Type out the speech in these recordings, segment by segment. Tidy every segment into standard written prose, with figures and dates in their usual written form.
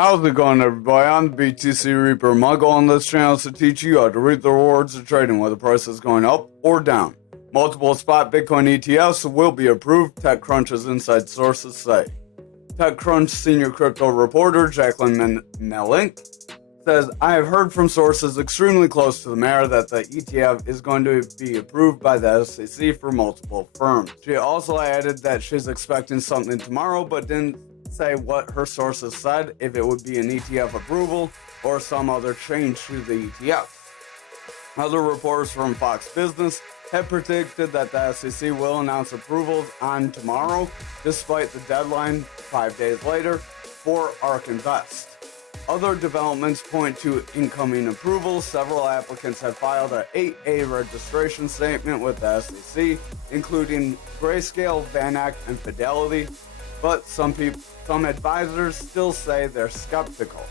How's it going, everybody? I'm the BTC Reaper. My goal on this channel is to teach you how to reap the rewards of trading, whether the price is going up or down. Multiple spot Bitcoin ETFs will be approved, TechCrunch's inside sources say. TechCrunch senior crypto reporter Jacqueline Melink says, I have heard from sources extremely close to the mayor that the ETF is going to be approved by the SEC for multiple firms. She also added that she's expecting something tomorrow, but didn't say what her sources said, if it would be an ETF approval or some other change to the ETF. Other reporters from Fox Business have predicted that the SEC will announce approvals on tomorrow, despite the deadline 5 days later for ARK Invest. Other developments point to incoming approvals. Several applicants have filed an 8A registration statement with the SEC, including Grayscale, VanEck, and Fidelity. But some advisors still say they're skeptical.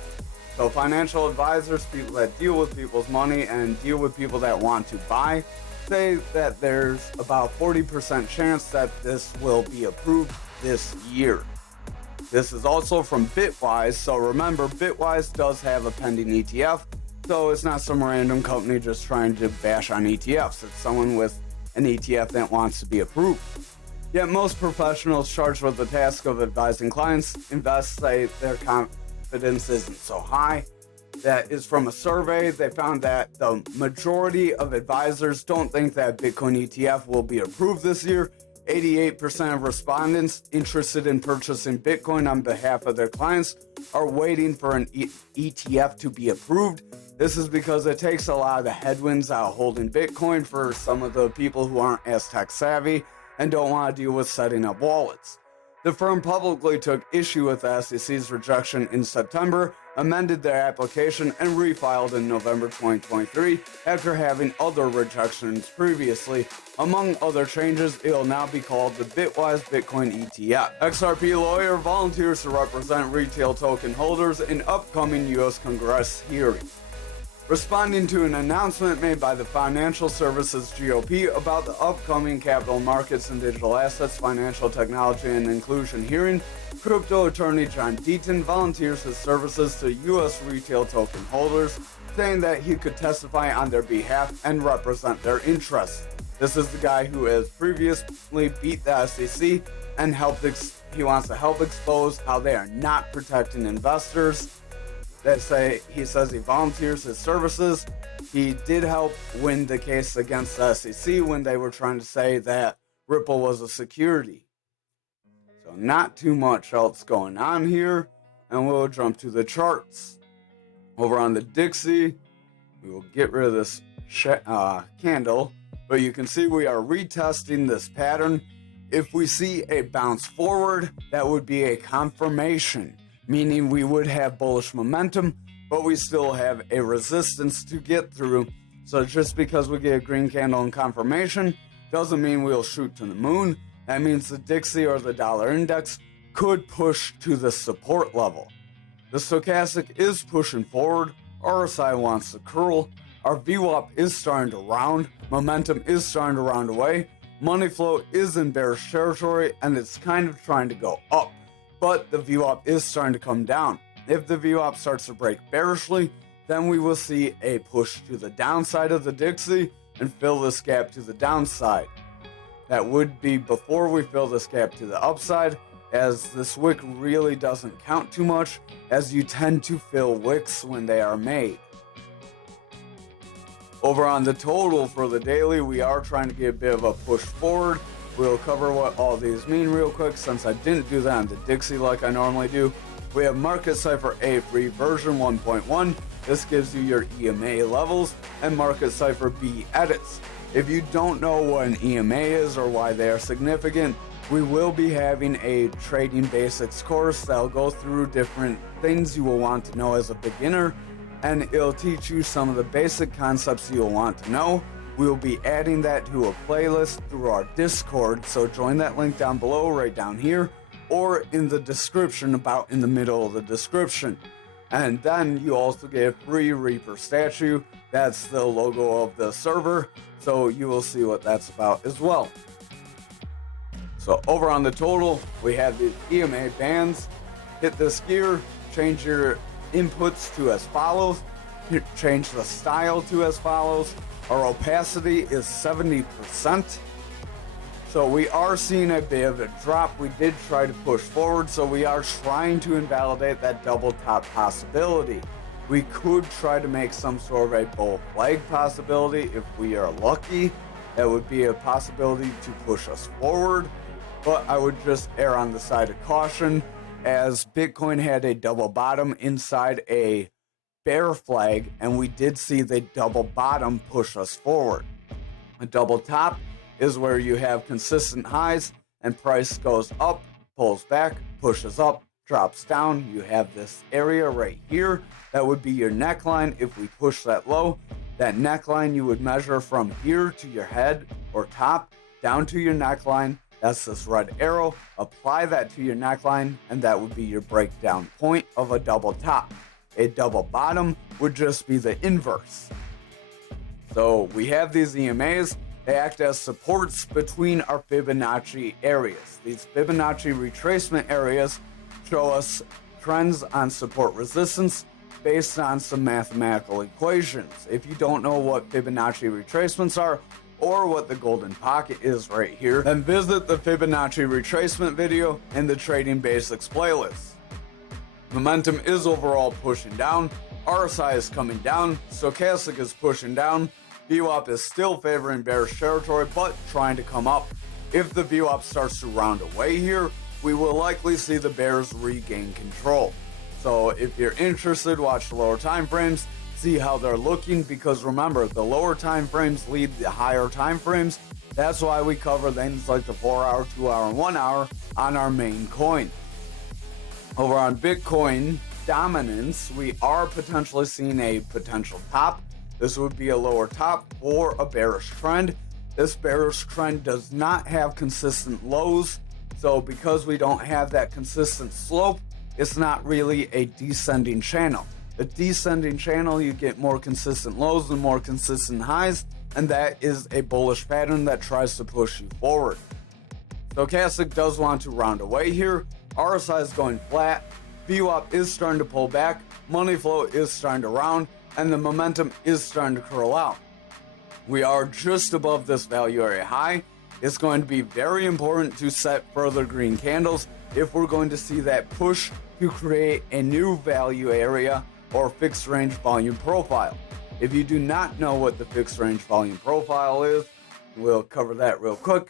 So financial advisors, people that deal with people's money and deal with people that want to buy, say that there's about 40% chance that this will be approved this year. This is also from Bitwise, so remember, Bitwise does have a pending ETF, so it's not some random company just trying to bash on ETFs. It's someone with an ETF that wants to be approved. Yet most professionals charged with the task of advising clients invest say their confidence isn't so high. That is from a survey. They found that the majority of advisors don't think that Bitcoin ETF will be approved this year. 88% of respondents interested in purchasing Bitcoin on behalf of their clients are waiting for an ETF to be approved. This is because it takes a lot of the headwinds out of holding Bitcoin for some of the people who aren't as tech savvy and don't want to deal with setting up wallets. The firm publicly took issue with the SEC's rejection in September, amended their application, and refiled in November 2023 after having other rejections previously. Among other changes, it will now be called the Bitwise Bitcoin ETF. XRP lawyer volunteers to represent retail token holders in upcoming U.S. Congress hearing. Responding to an announcement made by the Financial Services GOP about the upcoming Capital Markets and Digital Assets, Financial Technology and Inclusion hearing, crypto attorney John Deaton volunteers his services to U.S. retail token holders, saying that he could testify on their behalf and represent their interests. This is the guy who has previously beat the SEC and he wants to help expose how they are not protecting investors. He says he volunteers his services. He did help win the case against the SEC when they were trying to say that Ripple was a security. So not too much else going on here, and we'll jump to the charts. Over on the Dixie, we will get rid of this candle, but you can see we are retesting this pattern. If we see a bounce forward, that would be a confirmation, meaning we would have bullish momentum, but we still have a resistance to get through. So just because we get a green candle in confirmation doesn't mean we'll shoot to the moon. That means the Dixie or the dollar index could push to the support level. The stochastic is pushing forward. RSI wants to curl. Our VWAP is starting to round. Momentum is starting to round away. Money flow is in bearish territory, and it's kind of trying to go up. But the VWAP is starting to come down. If the VWAP starts to break bearishly, then we will see a push to the downside of the Dixie and fill this gap to the downside. That would be before we fill this gap to the upside, as this wick really doesn't count too much, as you tend to fill wicks when they are made. Over on the total for the daily, we are trying to get a bit of a push forward. We'll cover what all these mean real quick since I didn't do that on the Dixie like I normally do. We have Market Cipher A free version 1.1. This gives you your EMA levels, and Market Cipher B edits. If you don't know what an EMA is or why they are significant, we will be having a trading basics course that'll go through different things you will want to know as a beginner, and it'll teach you some of the basic concepts you'll want to know. We will be adding that to a playlist through our Discord, so join that link down below, right down here, or in the description, about in the middle of the description. And then you also get a free Reaper statue. That's the logo of the server, so you will see what that's about as well. So over on the total, we have the EMA bands. Hit this gear, change your inputs to as follows. Change the style to as follows. Our opacity is 70%. So we are seeing a bit of a drop. We did try to push forward, so we are trying to invalidate that double top possibility. We could try to make some sort of a bull flag possibility if we are lucky. That would be a possibility to push us forward, but I would just err on the side of caution, as Bitcoin had a double bottom inside a bear flag, and we did see the double bottom push us forward. A double top is where you have consistent highs and price goes up, pulls back, pushes up, drops down. You have this area right here. That would be your neckline. If we push that low, that neckline you would measure from here to your head or top down to your neckline. That's this red arrow. Apply that to your neckline, and that would be your breakdown point of a double top. A double bottom would just be the inverse. So we have these EMAs. They act as supports between our Fibonacci areas. These Fibonacci retracement areas show us trends on support resistance based on some mathematical equations. If you don't know what Fibonacci retracements are, or what the golden pocket is right here, then visit the Fibonacci retracement video in the Trading Basics playlist. Momentum is overall pushing down, RSI is coming down, stochastic is pushing down, VWAP is still favoring bearish territory but trying to come up. If the VWAP starts to round away here, we will likely see the bears regain control. So if you're interested, watch the lower time frames, see how they're looking, because remember, the lower time frames lead the higher time frames. That's why we cover things like the 4-hour, 2-hour, and 1-hour on our main coin. Over on Bitcoin dominance, we are potentially seeing a potential top. This would be a lower top or a bearish trend. This bearish trend does not have consistent lows. So because we don't have that consistent slope, it's not really a descending channel. A descending channel, you get more consistent lows and more consistent highs, and that is a bullish pattern that tries to push you forward. Stochastic does want to round away here. RSI is going flat. VWAP is starting to pull back. Money flow is starting to round, and the momentum is starting to curl out. We are just above this value area high. It's going to be very important to set further green candles if we're going to see that push to create a new value area or fixed range volume profile. If you do not know what the fixed range volume profile is, we'll cover that real quick.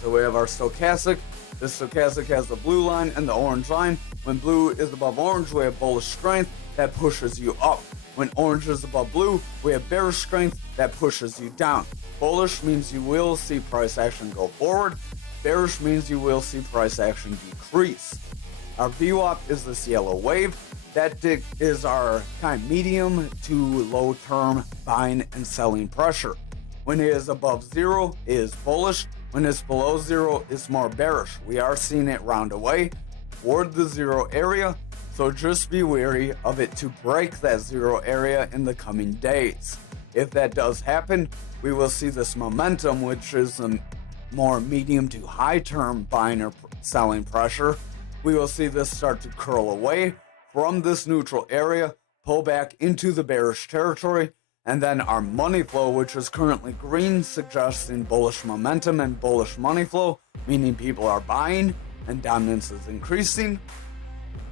So we have our stochastic. This stochastic has the blue line and the orange line. When blue is above orange, we have bullish strength that pushes you up. When orange is above blue, we have bearish strength that pushes you down. Bullish means you will see price action go forward. Bearish means you will see price action decrease. Our VWAP is this yellow wave. That is our kind of medium to low term buying and selling pressure. When it is above zero, it is bullish. When it's below zero, it's more bearish. We are seeing it round away toward the zero area, so just be wary of it to break that zero area in the coming days. If that does happen, we will see this momentum, which is a more medium to high term buying or selling pressure. We will see this start to curl away from this neutral area, pull back into the bearish territory, and then our money flow, which is currently green, suggesting bullish momentum and bullish money flow, meaning people are buying and dominance is increasing.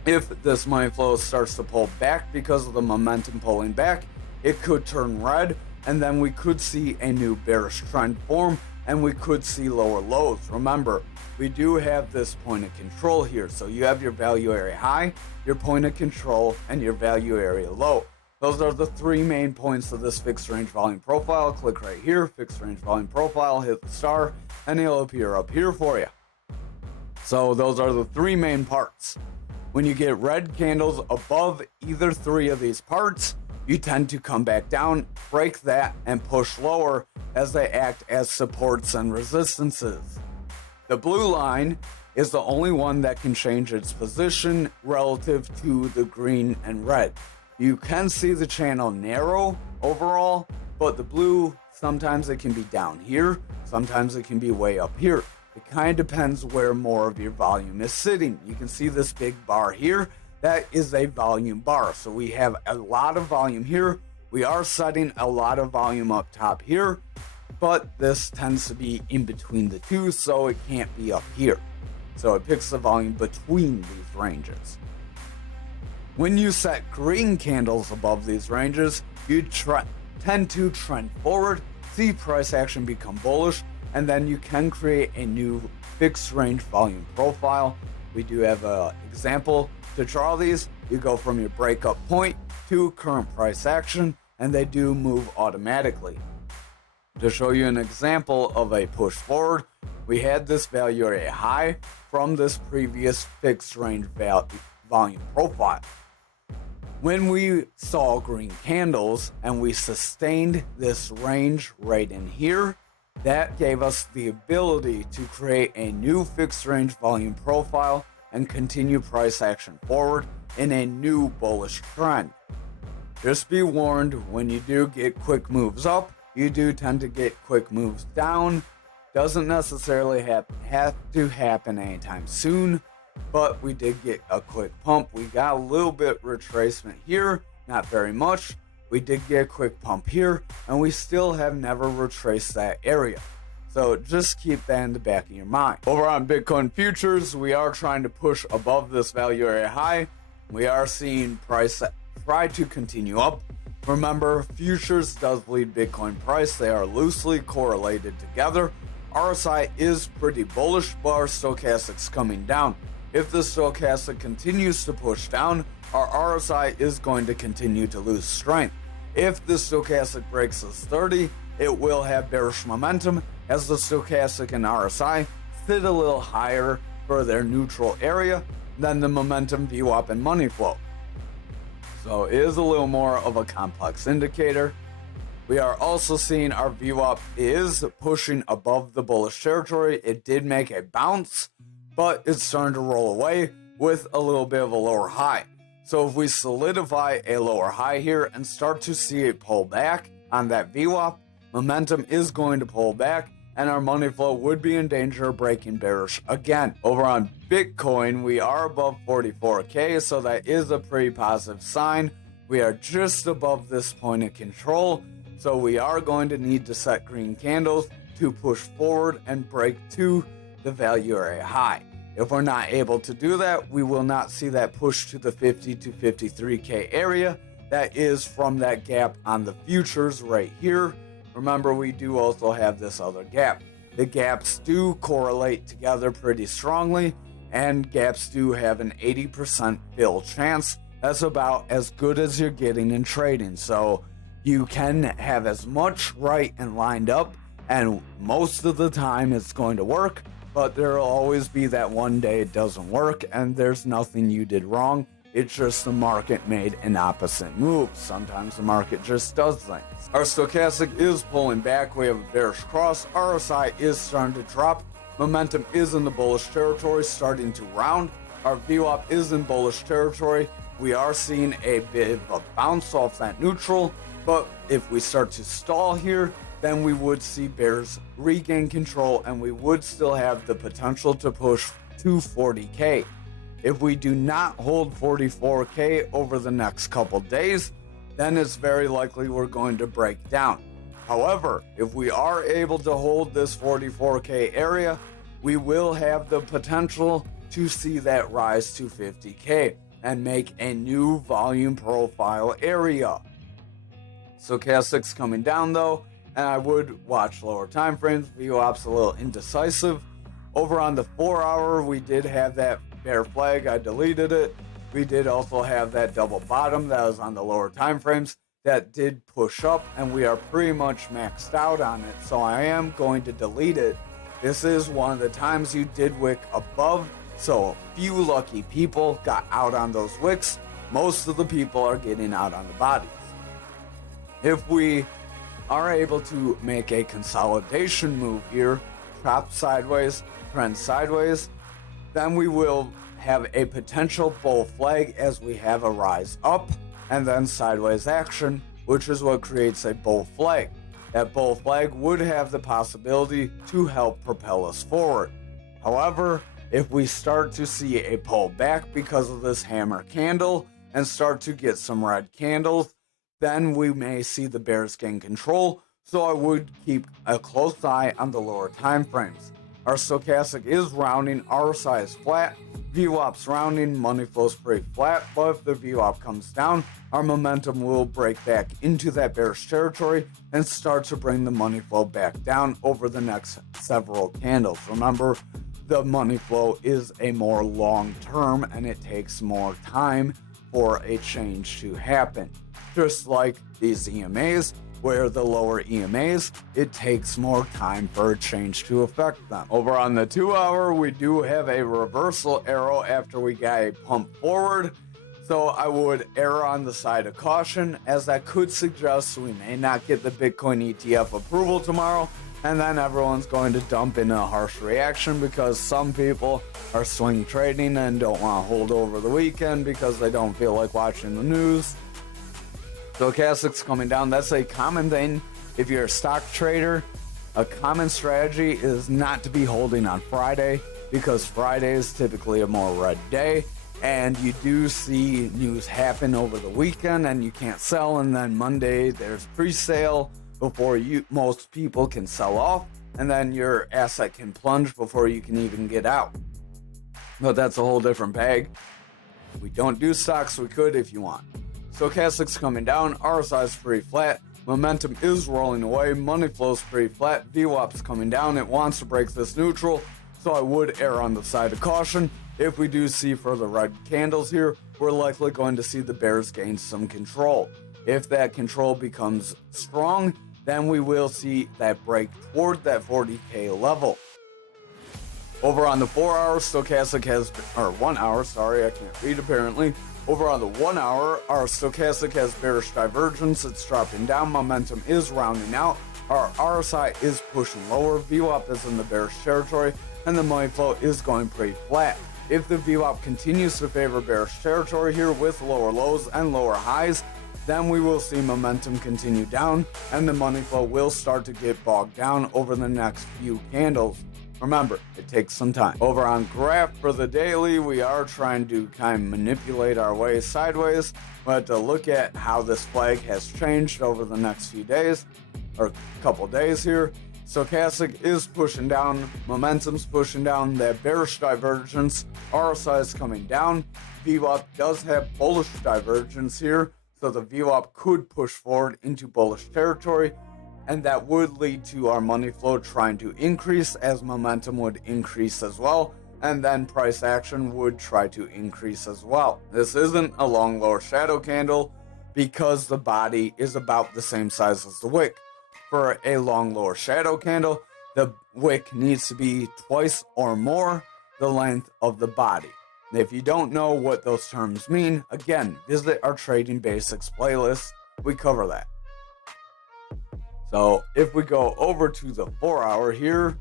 If this money flow starts to pull back because of the momentum pulling back, it could turn red, and then we could see a new bearish trend form, and we could see lower lows. Remember, we do have this point of control here. So you have your value area high, your point of control, and your value area low. Those are the three main points of this fixed range volume profile. Click right here, fixed range volume profile, hit the star, and it'll appear up here for you. So those are the three main parts. When you get red candles above either three of these parts, you tend to come back down, break that, and push lower as they act as supports and resistances. The blue line is the only one that can change its position relative to the green and red. You can see the channel narrow overall, but the blue, sometimes it can be down here, sometimes it can be way up here. It kind of depends where more of your volume is sitting. You can see this big bar here. that is a volume bar. So we have a lot of volume here. We are setting a lot of volume up top here, but this tends to be in between the two, so it can't be up here. So it picks the volume between these ranges. When you set green candles above these ranges, you tend to trend forward, see price action become bullish, and then you can create a new fixed range volume profile. We do have an example to draw these. You go from your breakup point to current price action, and they do move automatically. To show you an example of a push forward, we had this value area high from this previous fixed range volume profile. When we saw green candles and we sustained this range right in here, that gave us the ability to create a new fixed range volume profile and continue price action forward in a new bullish trend. Just be warned, when you do get quick moves up, you do tend to get quick moves down. Doesn't necessarily have to happen anytime soon, but we did get a quick pump. We got a little bit retracement here, not very much. We did get a quick pump here, and we still have never retraced that area. So just keep that in the back of your mind. Over on Bitcoin futures, we are trying to push above this value area high. We are seeing price try to continue up. Remember, futures does lead Bitcoin price. They are loosely correlated together. RSI is pretty bullish, but our stochastic's coming down. If the stochastic continues to push down, our RSI is going to continue to lose strength. If the stochastic breaks this 30, it will have bearish momentum as the stochastic and RSI sit a little higher for their neutral area than the momentum VWAP and money flow. So it is a little more of a complex indicator. We are also seeing our VWAP is pushing above the bullish territory. It did make a bounce, but it's starting to roll away with a little bit of a lower high. So if we solidify a lower high here and start to see it pull back on that VWAP, momentum is going to pull back and our money flow would be in danger of breaking bearish again. Over on Bitcoin, we are above 44K, so that is a pretty positive sign. We are just above this point of control, so we are going to need to set green candles to push forward and break to the value area high. If we're not able to do that, we will not see that push to the 50 to 53K area. That is from that gap on the futures right here. Remember, we do also have this other gap. The gaps do correlate together pretty strongly, and gaps do have an 80% fill chance. That's about as good as you're getting in trading. So you can have as much right and lined up, and most of the time it's going to work, but there will always be that one day it doesn't work, and there's nothing you did wrong. It's just the market made an opposite move. Sometimes the market just does things. Our stochastic is pulling back. We have a bearish cross. RSI is starting to drop. Momentum is in the bullish territory, starting to round. Our VWAP is in bullish territory. We are seeing a bit of a bounce off that neutral, but if we start to stall here, then we would see bears regain control and we would still have the potential to push to 40K. If we do not hold 44K over the next couple days, then it's very likely we're going to break down. However, if we are able to hold this 44K area, we will have the potential to see that rise to 50K and make a new volume profile area. Stochastic's coming down though, and I would watch lower time frames. VWAP's a little indecisive. Over on the 4 hour, we did have that bear flag. I deleted it. We did also have that double bottom that was on the lower time frames that did push up, and we are pretty much maxed out on it, so I am going to delete it. This is one of the times you did wick above, so a few lucky people got out on those wicks. Most of the people are getting out on the bodies. If we are able to make a consolidation move here, chop sideways, trend sideways, then we will have a potential bull flag as we have a rise up and then sideways action, which is what creates a bull flag. That bull flag would have the possibility to help propel us forward. However, If we start to see a pullback because of this hammer candle and start to get some red candles, then we may see the bears gain control, so I would keep a close eye on the lower time frames. Our stochastic is rounding, RSI is flat, VWAP's rounding, money flow's pretty flat, but if the VWAP comes down, our momentum will break back into that bearish territory and start to bring the money flow back down over the next several candles. Remember, the money flow is a more long term and it takes more time for a change to happen. Just like these EMAs, where the lower EMAs, it takes more time for a change to affect them. Over on the 2 hour, we do have a reversal arrow after we got a pump forward. So I would err on the side of caution, as that could suggest we may not get the Bitcoin ETF approval tomorrow, and then everyone's going to dump in a harsh reaction because some people are swing trading and don't want to hold over the weekend because they don't feel like watching the news. Stochastic's coming down. That's a common thing. If you're a stock trader, a common strategy is not to be holding on Friday because Friday is typically a more red day, and you do see news happen over the weekend and you can't sell, and then Monday there's pre-sale before most people can sell off, and then your asset can plunge before you can even get out. But that's a whole different bag. We don't do stocks. We could if you want. Stochastic's coming down, RSI is pretty flat, momentum is rolling away, money flow's pretty flat, VWAP's coming down, it wants to break this neutral, so I would err on the side of caution. If we do see further red candles here, we're likely going to see the bears gain some control. If that control becomes strong, then we will see that break toward that 40k level. Over on the 4 hour, stochastic has, or 1 hour, sorry, I can't read apparently. Over on the 1 hour, our stochastic has bearish divergence, it's dropping down, momentum is rounding out, our RSI is pushing lower, VWAP is in the bearish territory, and the money flow is going pretty flat. If the VWAP continues to favor bearish territory here with lower lows and lower highs, then we will see momentum continue down, and the money flow will start to get bogged down over the next few candles. Remember, it takes some time. Over on graph for the daily, we are trying to kind of manipulate our way sideways, but to look at how this flag has changed over the next few days, or couple days here. Stochastic is pushing down, momentum's pushing down, that bearish divergence, RSI is coming down, VWAP does have bullish divergence here, so the VWAP could push forward into bullish territory, and that would lead to our money flow trying to increase as momentum would increase as well, and then price action would try to increase as well. This isn't a long lower shadow candle because the body is about the same size as the wick. For a long lower shadow candle, the wick needs to be twice or more the length of the body. If you don't know what those terms mean, again, visit our Trading Basics playlist. We cover that. So if we go over to the 4 hour here,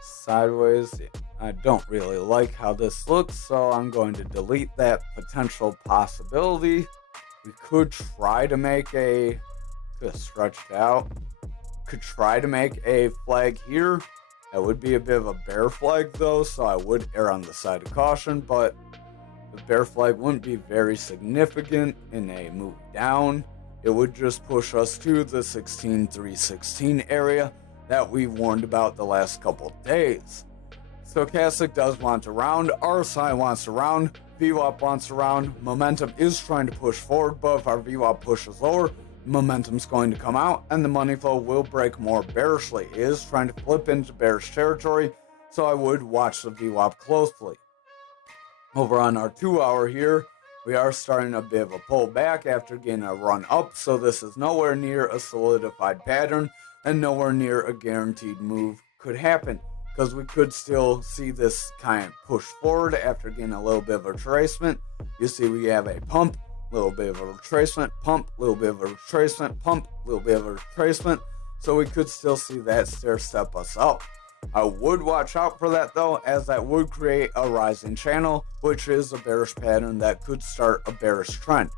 sideways, I don't really like how this looks, so I'm going to delete that potential possibility. We could try to make a, stretched out, could try to make a flag here. That would be a bit of a bear flag though, so I would err on the side of caution, but the bear flag wouldn't be very significant in a move down. It would just push us to the 16,316 area that we warned about the last couple days. Stochastic does want to round, RSI wants to round, VWAP wants to round, momentum is trying to push forward, but if our VWAP pushes lower, momentum's going to come out and the money flow will break more bearishly. It is trying to flip into bearish territory, so I would watch the VWAP closely. Over on our 2 hour here, we are starting a bit of a pullback after getting a run up, so this is nowhere near a solidified pattern and nowhere near a guaranteed move could happen, because we could still see this kind of push forward after getting a little bit of a retracement. You see we have a pump, little bit of a retracement, pump, little bit of a retracement, pump, little bit of a retracement, so we could still see that stair step us up. I would watch out for that though, as that would create a rising channel, which is a bearish pattern that could start a bearish trend.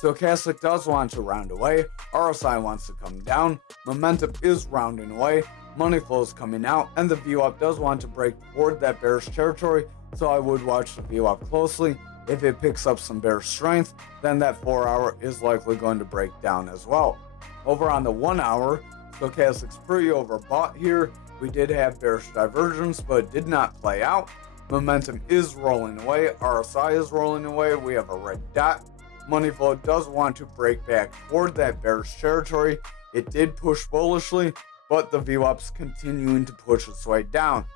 Stochastic does want to round away, RSI wants to come down, momentum is rounding away, money flows coming out, and the VWAP does want to break toward that bearish territory, so I would watch the VWAP closely. If it picks up some bearish strength, then that 4 hour is likely going to break down as well. Over on the 1 hour, stochastic's pretty overbought here. We did have bearish divergence, but it did not play out. Momentum is rolling away. RSI is rolling away. We have a red dot. Money flow does want to break back toward that bearish territory. It did push bullishly, but the VWAP's continuing to push its way down.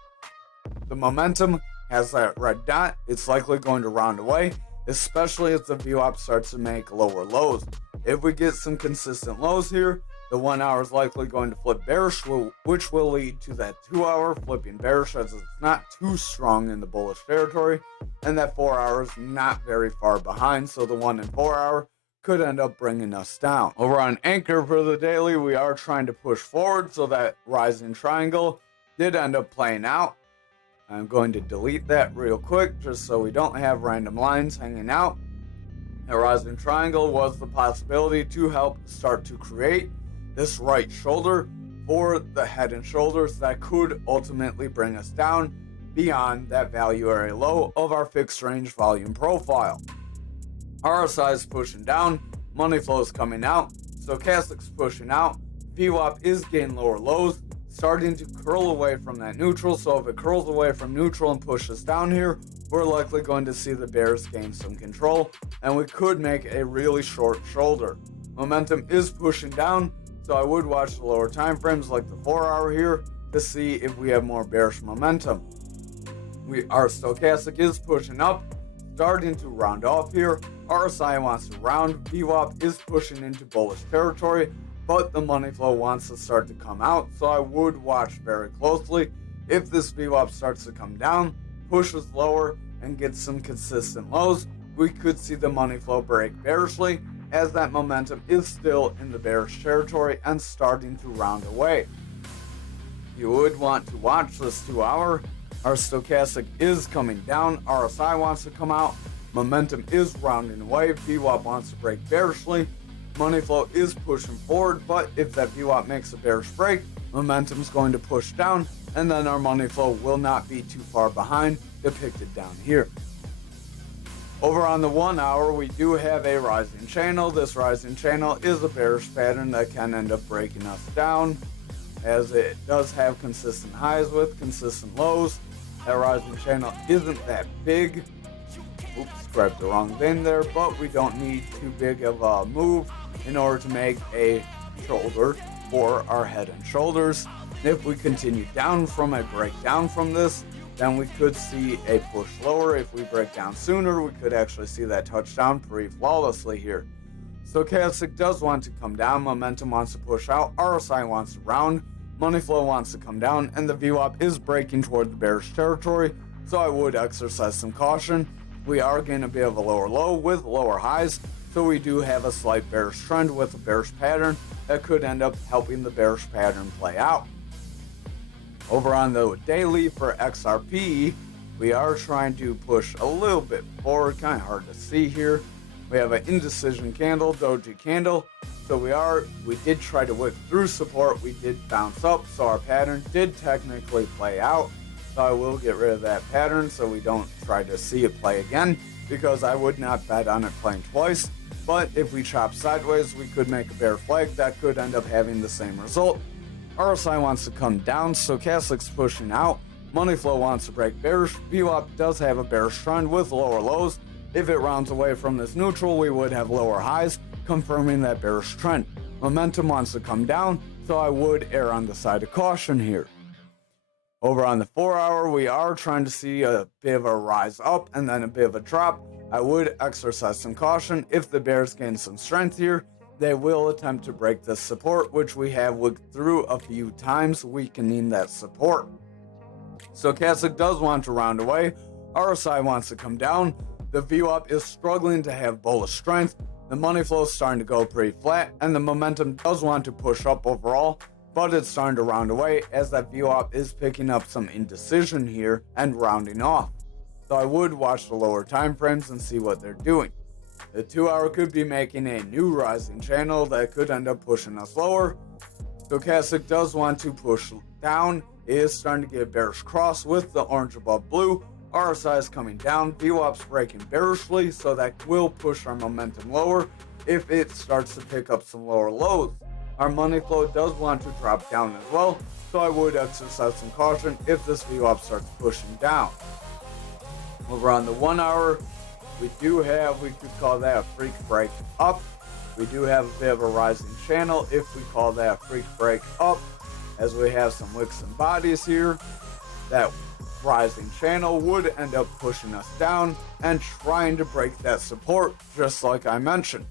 The momentum has that red dot. It's likely going to round away, especially if the VWAP starts to make lower lows. If we get some consistent lows here, the 1 hour is likely going to flip bearish, which will lead to that 2 hour flipping bearish, as it's not too strong in the bullish territory, and that 4 hour is not very far behind, so the 1 and 4 hour could end up bringing us down. Over on Ankr for the daily, we are trying to push forward, so that rising triangle did end up playing out. I'm going to delete that real quick just so we don't have random lines hanging out. A rising triangle was the possibility to help start to create this right shoulder for the head and shoulders that could ultimately bring us down beyond that value area low of our fixed range volume profile. RSI is pushing down, money flow is coming out, stochastic's pushing out, VWAP is getting lower lows, starting to curl away from that neutral, so if it curls away from neutral and pushes down here, we're likely going to see the bears gain some control, and we could make a really short shoulder. Momentum is pushing down, so I would watch the lower time frames like the 4 hour here to see if we have more bearish momentum. Our stochastic is pushing up, starting to round off here. RSI wants to round, VWAP is pushing into bullish territory, but the money flow wants to start to come out, so I would watch very closely. If this VWAP starts to come down, pushes lower, and gets some consistent lows, we could see the money flow break bearishly, as that momentum is still in the bearish territory and starting to round away. You would want to watch this 2 hour. Our stochastic is coming down, RSI wants to come out, momentum is rounding away, VWAP wants to break bearishly, money flow is pushing forward, but if that VWAP makes a bearish break, momentum is going to push down, and then our money flow will not be too far behind, depicted down here. Over on the 1 hour, we do have a rising channel. This rising channel is a bearish pattern that can end up breaking us down, as it does have consistent highs with consistent lows. That rising channel isn't that big. Oops, grabbed the wrong thing there, but we don't need too big of a move in order to make a shoulder for our head and shoulders. If we continue down from a breakdown from this, then we could see a push lower. If we break down sooner, we could actually see that touchdown pretty flawlessly here. Stochastic does want to come down, momentum wants to push out, RSI wants to round, money flow wants to come down, and the VWAP is breaking toward the bearish territory, so I would exercise some caution. We are getting a bit of a lower low with lower highs, so we do have a slight bearish trend with a bearish pattern that could end up helping the bearish pattern play out. Over on the daily for XRP, we are trying to push a little bit forward, kind of hard to see here. We have an indecision candle, doji candle, so we did try to wick through support, we did bounce up, so our pattern did technically play out. So I will get rid of that pattern so we don't try to see it play again, because I would not bet on it playing twice. But if we chop sideways, we could make a bear flag that could end up having the same result. RSI wants to come down, stochastic's pushing out, money flow wants to break bearish, VWAP does have a bearish trend with lower lows. If it rounds away from this neutral, we would have lower highs, confirming that bearish trend. Momentum wants to come down, so I would err on the side of caution here. Over on the 4 hour, we are trying to see a bit of a rise up and then a bit of a drop. I would exercise some caution. If the bears gain some strength here, they will attempt to break this support, which we have looked through a few times, weakening that support. Stochastic does want to round away, RSI wants to come down, the VWAP is struggling to have bullish strength, the money flow is starting to go pretty flat, and the momentum does want to push up overall, but it's starting to round away as that VWAP is picking up some indecision here and rounding off. So I would watch the lower time frames and see what they're doing. The 2 hour could be making a new rising channel that could end up pushing us lower. Stochastic does want to push down. It is starting to get a bearish cross with the orange above blue. RSI is coming down. VWAP's breaking bearishly, so that will push our momentum lower if it starts to pick up some lower lows. Our money flow does want to drop down as well, so I would exercise some caution if this VWAP starts pushing down. Over on the 1 hour, we could call that a freak break up. We do have a bit of a rising channel if we call that a freak break up, as we have some wicks and bodies here. That rising channel would end up pushing us down and trying to break that support, just like I mentioned.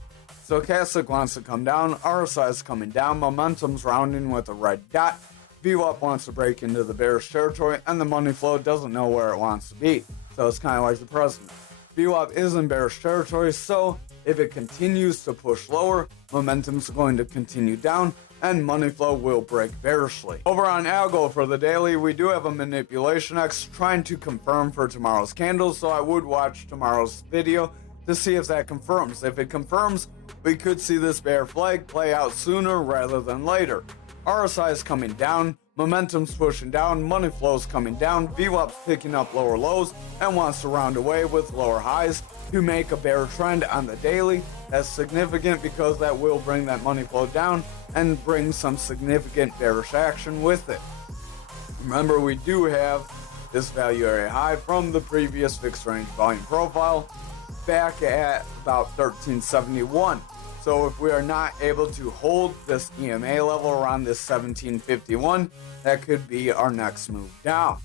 Stochastic wants to come down, RSI is coming down, momentum's rounding with a red dot. VWAP wants to break into the bearish territory, and the money flow doesn't know where it wants to be. So it's kind of like the president. VWAP is in bearish territory, so if it continues to push lower, momentum's going to continue down, and money flow will break bearishly. Over on ALGO for the daily, we do have a manipulation X trying to confirm for tomorrow's candles, so I would watch tomorrow's video to see if that confirms. If it confirms, we could see this bear flag play out sooner rather than later. RSI is coming down, momentum's pushing down, money flow's coming down, VWAP's picking up lower lows and wants to round away with lower highs to make a bear trend on the daily. That's significant because that will bring that money flow down and bring some significant bearish action with it. Remember, we do have this value area high from the previous fixed range volume profile back at about 1371. So if we are not able to hold this EMA level around this 1751, that could be our next move down.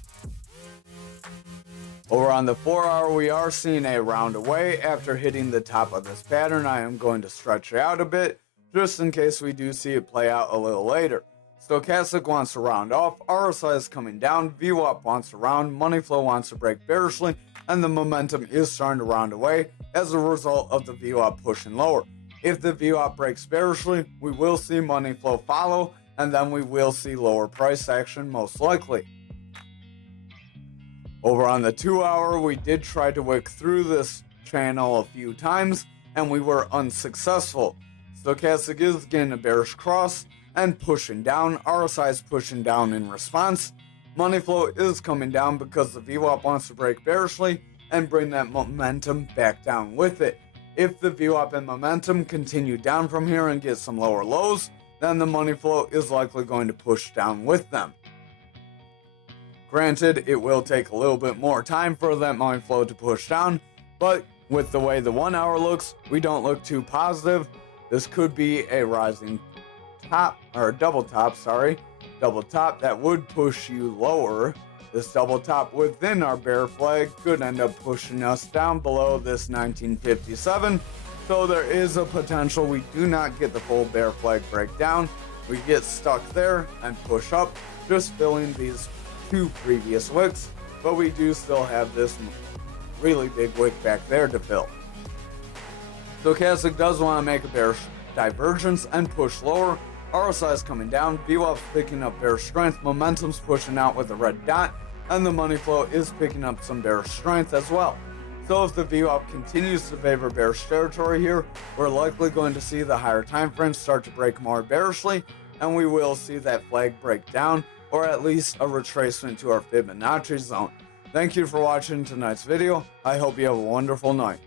Over on the 4 hour, we are seeing a round away after hitting the top of this pattern. I am going to stretch it out a bit, just in case we do see it play out a little later. Stochastic wants to round off, RSI is coming down, VWAP wants to round, money flow wants to break bearishly, and the momentum is starting to round away as a result of the VWAP pushing lower. If the VWAP breaks bearishly, we will see money flow follow, and then we will see lower price action most likely. Over on the 2 hour, we did try to wick through this channel a few times, and we were unsuccessful. Stochastic is getting a bearish cross and pushing down. RSI is pushing down in response. Money flow is coming down because the VWAP wants to break bearishly and bring that momentum back down with it. If the VWAP and momentum continue down from here and get some lower lows, then the money flow is likely going to push down with them. Granted, it will take a little bit more time for that money flow to push down, but with the way the 1 hour looks, we don't look too positive. This could be a rising top, or a double top that would push you lower. This double top within our bear flag could end up pushing us down below this 1957. So there is a potential we do not get the full bear flag breakdown. We get stuck there and push up, just filling these two previous wicks, but we do still have this really big wick back there to fill. Stochastic does want to make a bearish divergence and push lower. RSI is coming down, VWAP's picking up bearish strength, momentum's pushing out with a red dot, and the money flow is picking up some bearish strength as well. So if the VWAP continues to favor bearish territory here, we're likely going to see the higher time frames start to break more bearishly, and we will see that flag break down, or at least a retracement to our Fibonacci zone. Thank you for watching tonight's video. I hope you have a wonderful night.